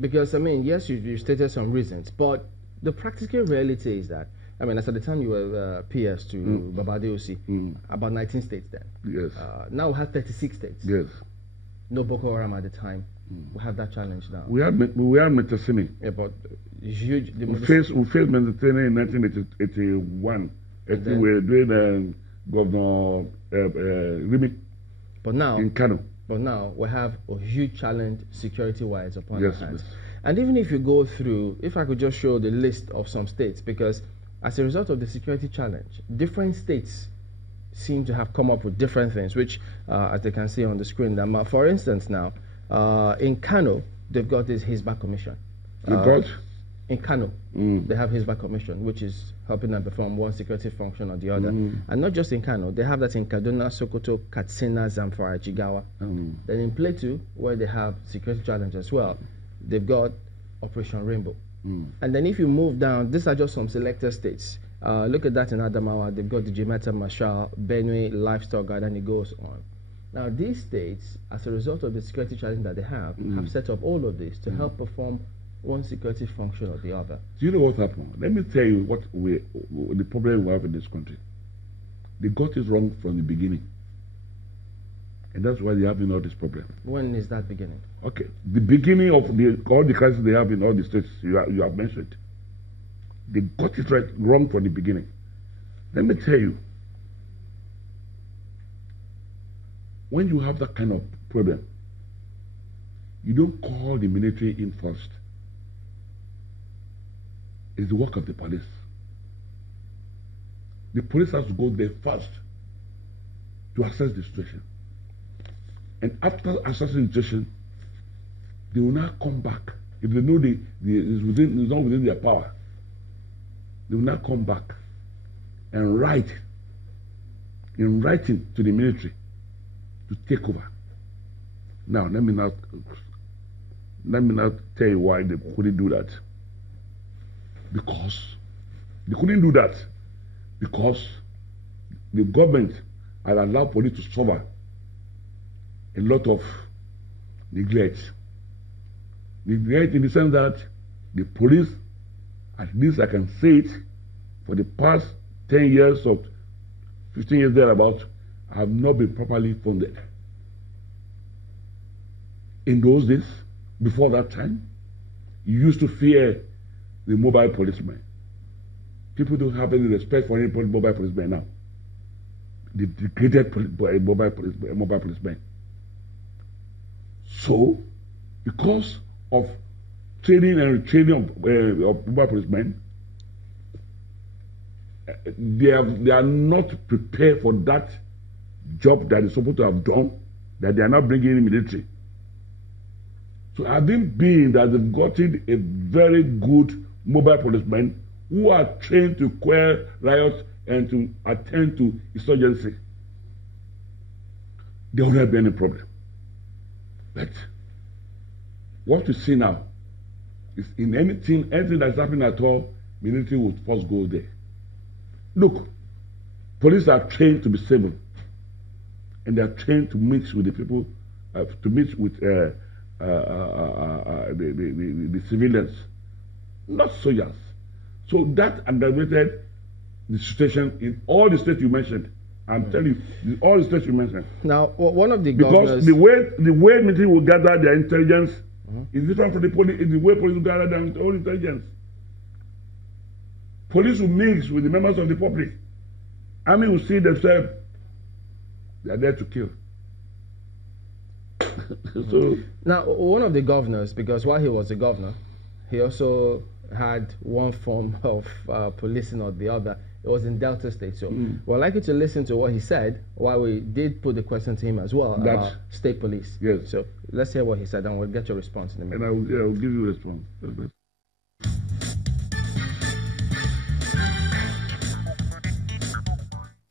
Because, I mean, yes, you stated some reasons, but the practical reality is that, I mean, as at the time you were PS to Babade Osi, about 19 states then. Yes. Now we have 36 states. Yes. No Boko Haram at the time. We have that challenge now. We had Metasini. Yeah, but it's huge. We faced Metasini in 1981. I think we were doing Governor Rimi. But now, in Kano. But now we have a huge challenge security-wise upon our hands. Yes. And even if you go through, if I could just show the list of some states, because as a result of the security challenge, different states seem to have come up with different things, which, as they can see on the screen, for instance now, in Kano, they've got this Hisba Commission. In Kano, they have Hisba Commission, which is helping them perform one security function or the other. And not just in Kano, they have that in Kaduna, Sokoto, Katsina, Zamfara, Jigawa. Then in Plateau, where they have security challenge as well, they've got Operation Rainbow. And then if you move down, these are just some selected states. Look at that in Adamawa, they've got the Jimeta Marshal, Benue, Livestock Guard, and it goes on. Now these states, as a result of the security challenge that they have set up all of this to help perform one security function or the other. Do you know what happened? Let me tell you what the problem we have in this country. They got it wrong from the beginning. And that's why they're having all this problem. When is that beginning? Okay. The beginning of all the crises they have in all the states you have mentioned. They got it wrong from the beginning. Let me tell you, when you have that kind of problem, you don't call the military in first. It's the work of the police. The police has to go there first to assess the situation. And after assessing the situation, they will now come back. If they know it's not within their power, they will now come back and write in writing to the military to take over. Now, let me not tell you why they couldn't do that. Because they couldn't do that because the government had allowed police to suffer a lot of neglect. Neglect in the sense that the police, at least I can say it, for the past 10 years or 15 years thereabout, have not been properly funded. In those days, before that time, you used to fear the mobile policeman. People don't have any respect for any mobile policeman now. The degraded mobile policeman. So, because of training and retraining of mobile policemen, they are not prepared for that job that is supposed to have done, that they are not bringing in military. So I think being that they've gotten a very good mobile policemen who are trained to quell riots and to attend to insurgency, there will not be any problem. But what we see now is in anything that's happening at all, military will first go there. Look, police are trained to be civil, and they are trained to mix with the people, to mix with the civilians, not soldiers. So that aggravated the situation in all the states you mentioned. I'm telling you, all the states you mentioned. Now, one of the governors, because the way military will gather their intelligence is different from the way police will gather their own intelligence. Police will mix with the members of the public. Army will see themselves. They are there to kill. So now, one of the governors, because while he was a governor, he also had one form of policing or the other. It was in Delta State. So we'd like you to listen to what he said while we did put the question to him as well about state police. Yes. So let's hear what he said and we'll get your response in a minute. And I will give you a response.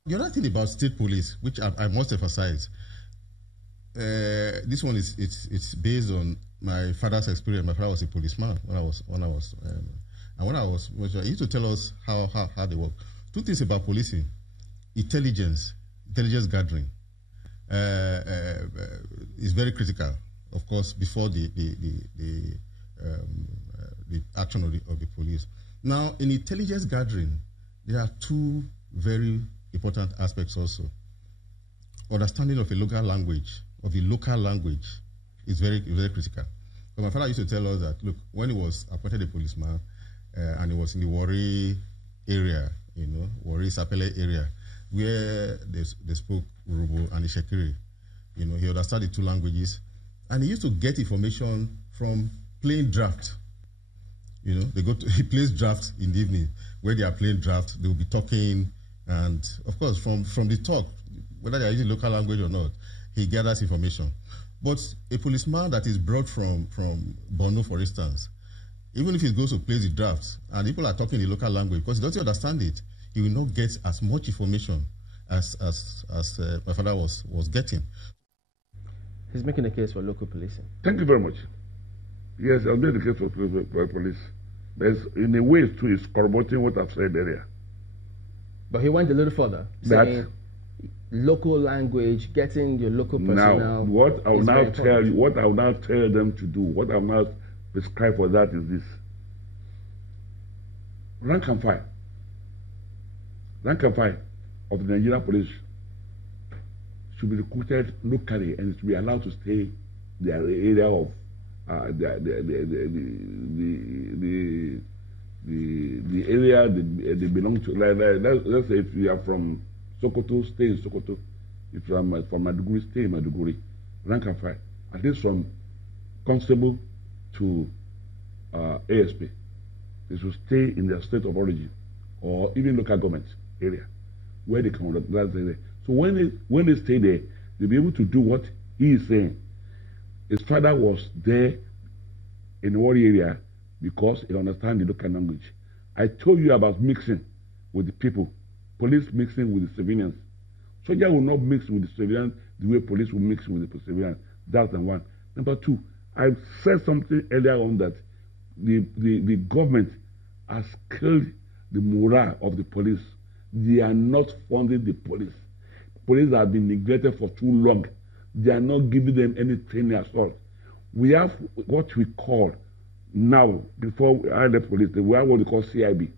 The other thing about state police, which I must emphasize, this one it's based on my father's experience. My father was a policeman when I was he used to tell us how they work. Two things about policing: intelligence gathering is very critical. Of course, before the the action of the police. Now, in intelligence gathering, there are two very important aspects also. Understanding of a local language, is very, very critical. So my father used to tell us that, look, when he was appointed a policeman, and he was in the Warri area, Warri Sapele area, where they spoke Urhobo and Ishekiri. He understood the two languages, and he used to get information from playing draft. He plays draft in the evening. Where they are playing draft, they will be talking, and of course, from the talk, whether they are using local language or not, he gathers information. But a policeman that is brought from Borno, for instance, even if he goes to play the draft and people are talking the local language, because he doesn't understand it, he will not get as much information as my father was getting. He's making a case for local policing. Thank you very much. Yes, I'll make the case for police. There's, in a way, too, it's corroborating what I've said earlier. But he went a little further, saying local language, getting your local personnel. Now, what I'll now tell you, what I'll now tell them to do, what I'll now prescribe for that is this: rank and file of the Nigerian police should be recruited locally and should be allowed to stay in their area of the area they belong to. Let's say if you are from Sokoto, stay in Sokoto. If you are from Maiduguri, stay in Maiduguri. Rank and file, at least from constable to ASP. They should stay in their state of origin or even local government area where they can understand. So when they stay there, they'll be able to do what he is saying. His father was there in the Warri area because he understands the local language. I told you about mixing with the people, police mixing with the civilians. Soldier will not mix with the civilians the way police will mix with the civilians. That's the one. Number two, I said something earlier on that the government has killed the morale of the police. They are not funding the police. Police have been neglected for too long. They are not giving them any training at all. We have what we call now, before I left police, we have what we call CIB.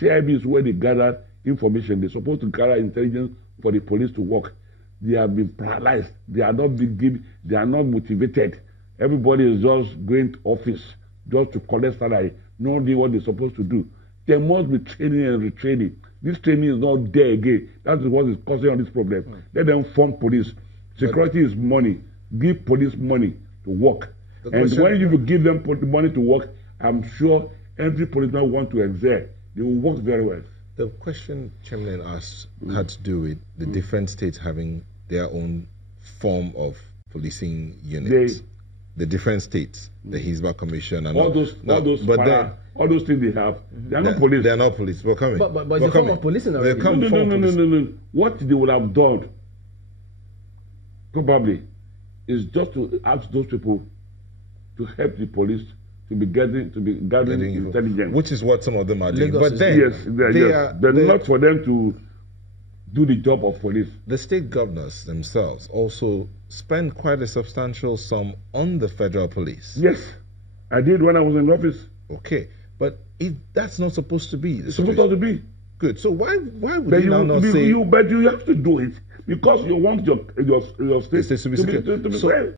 CIB is where they gather information. They're supposed to gather intelligence for the police to work. They have been paralyzed. They are not being given, they are not motivated. Everybody is just going to office just to collect salary, not doing what they're supposed to do. There must be training and retraining. This training is not there again. That is what is causing all this problem. Let them fund police. Security is money. Give police money to work. And when you give them money to work, I'm sure every policeman wants to excel. They will work very well. The question Chairman asked had to do with the different states having their own form of policing units. The different states, the Hisbah Commission, and all those things they have, they are not police. They are not police. We're coming. But it's a form of policing already. No. What they would have done, probably, is just to ask those people to help the police to be gathering intelligence, which is what some of them are doing. But then, they're not for them to do the job of police. The state governors themselves also spend quite a substantial sum on the federal police. Yes, I did when I was in office. Okay, but that's not supposed to be. It's supposed to be. Good. So why would you now not say? But you have to do it because you want your state to be fair.